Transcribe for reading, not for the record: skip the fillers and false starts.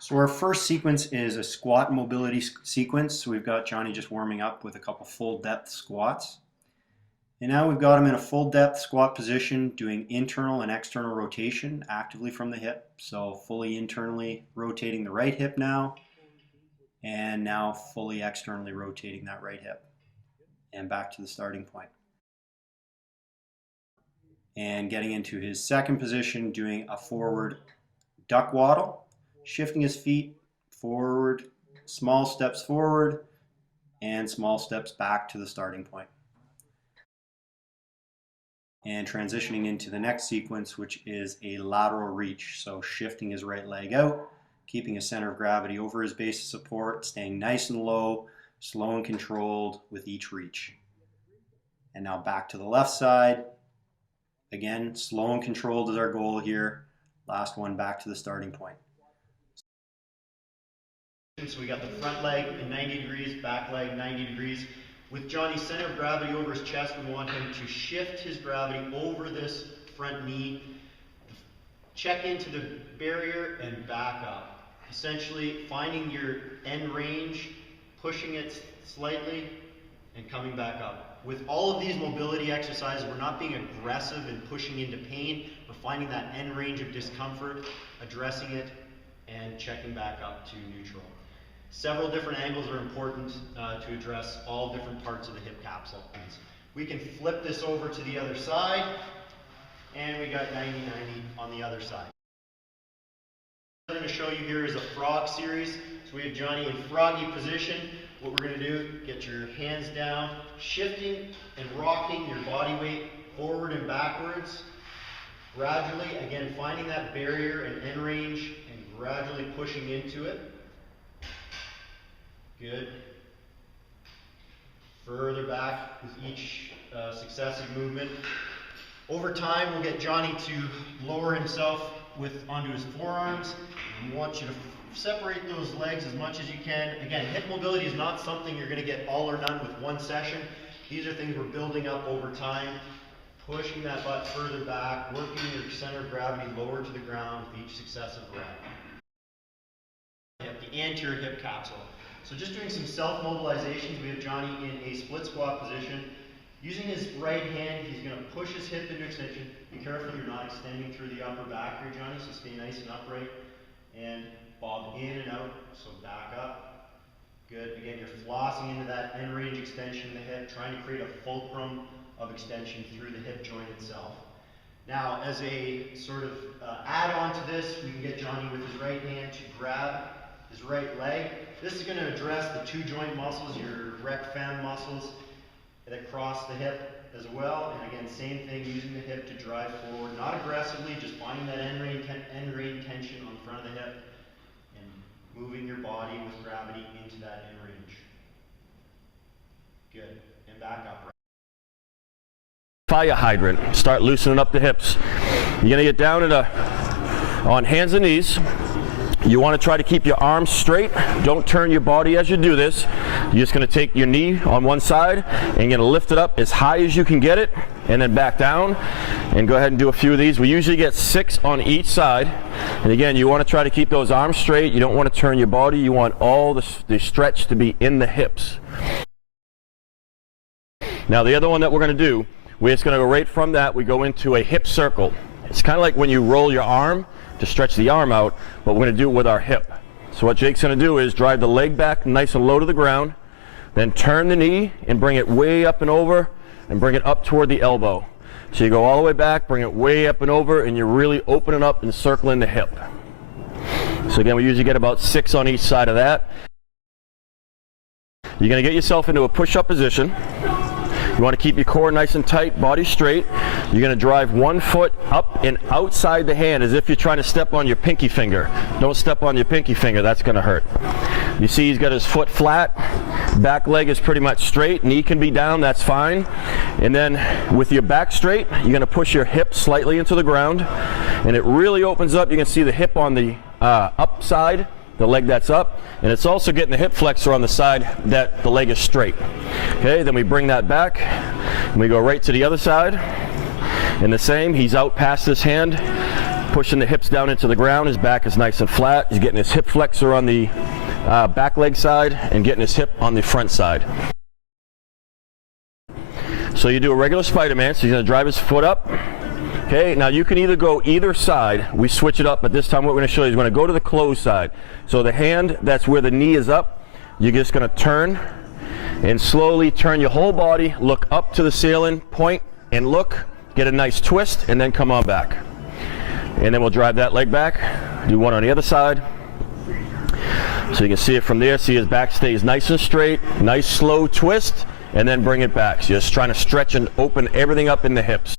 So our first sequence is a squat mobility sequence. So we've got Johnny just warming up with a couple full depth squats. And now we've got him in a full depth squat position doing internal and external rotation actively from the hip. So fully internally rotating the right hip now, and now fully externally rotating that right hip. And back to the starting point. And getting into his second position, doing a forward duck waddle, shifting his feet forward, small steps forward, and small steps back to the starting point. And transitioning into the next sequence, which is a lateral reach. So shifting his right leg out, keeping his center of gravity over his base of support, staying nice and low, slow and controlled with each reach. And now back to the left side. Again, slow and controlled is our goal here. Last one, back to the starting point. So we got the front leg in 90 degrees, back leg 90 degrees. With Johnny's center of gravity over his chest, we want him to shift his gravity over this front knee, check into the barrier and back up. Essentially finding your end range, pushing it slightly, and coming back up. With all of these mobility exercises, we're not being aggressive and pushing into pain. We're finding that end range of discomfort, addressing it, and checking back up to neutral. Several different angles are important to address all different parts of the hip capsule. We can flip this over to the other side, and we got 90-90 on the other side. What I'm going to show you here is a frog series. So we have Johnny in froggy position. What we're going to do, get your hands down, shifting and rocking your body weight forward and backwards. Gradually, again, finding that barrier and end range and gradually pushing into it. Good. Further back with each successive movement. Over time, we'll get Johnny to lower himself onto his forearms. And we want you to separate those legs as much as you can. Again, hip mobility is not something you're going to get all or none with one session. These are things we're building up over time. Pushing that butt further back, working your center of gravity lower to the ground with each successive rep. The anterior hip capsule. So just doing some self-mobilizations, we have Johnny in a split squat position. Using his right hand, he's going to push his hip into extension. Be careful you're not extending through the upper back here, Johnny, so stay nice and upright. And bob in and out, so back up. Good. Again, you're flossing into that end range extension of the hip, trying to create a fulcrum of extension through the hip joint itself. Now, as a sort of add-on to this, we can get Johnny with his right hand to grab his right leg. This is going to address the two joint muscles, your rec fem muscles that cross the hip as well. And again, same thing, using the hip to drive forward, not aggressively, just finding that end range tension on the front of the hip and moving your body with gravity into that end range. Good. And back up. Fire hydrant. Start loosening up the hips. You're going to get down on hands and knees. You want to try to keep your arms straight. Don't turn your body as you do this. You're just going to take your knee on one side and you're going to lift it up as high as you can get it and then back down and go ahead and do a few of these. We usually get 6 on each side. And again, you want to try to keep those arms straight. You don't want to turn your body. You want all the stretch to be in the hips. Now the other one that we're going to do, we're just going to go right from that. We go into a hip circle. It's kind of like when you roll your arm to stretch the arm out, but we're going to do it with our hip. So what Jake's going to do is drive the leg back nice and low to the ground, then turn the knee and bring it way up and over and bring it up toward the elbow. So you go all the way back, bring it way up and over, and you're really opening up and circling the hip. So again, we usually get about 6 on each side of that. You're going to get yourself into a push-up position. You want to keep your core nice and tight, body straight. You're going to drive one foot up and outside the hand as if you're trying to step on your pinky finger. Don't step on your pinky finger, that's going to hurt. You see he's got his foot flat, back leg is pretty much straight, knee can be down, that's fine. And then with your back straight, you're going to push your hip slightly into the ground and it really opens up. You can see the hip on the up side, the leg that's up, and it's also getting the hip flexor on the side that the leg is straight. Okay, then we bring that back and we go right to the other side and the same, he's out past this hand, pushing the hips down into the ground. His back is nice and flat. He's getting his hip flexor on the back leg side and getting his hip on the front side. So you do a regular Spider-Man. So he's going to drive his foot up. Okay, now you can either go either side. We switch it up, but this time what we're going to show you is we're going to go to the closed side. So the hand that's where the knee is up, you're just going to turn and slowly turn your whole body, look up to the ceiling, point and look, get a nice twist, and then come on back. And then we'll drive that leg back, do one on the other side. So you can see it from there, see his back stays nice and straight, nice slow twist, and then bring it back. So you're just trying to stretch and open everything up in the hips.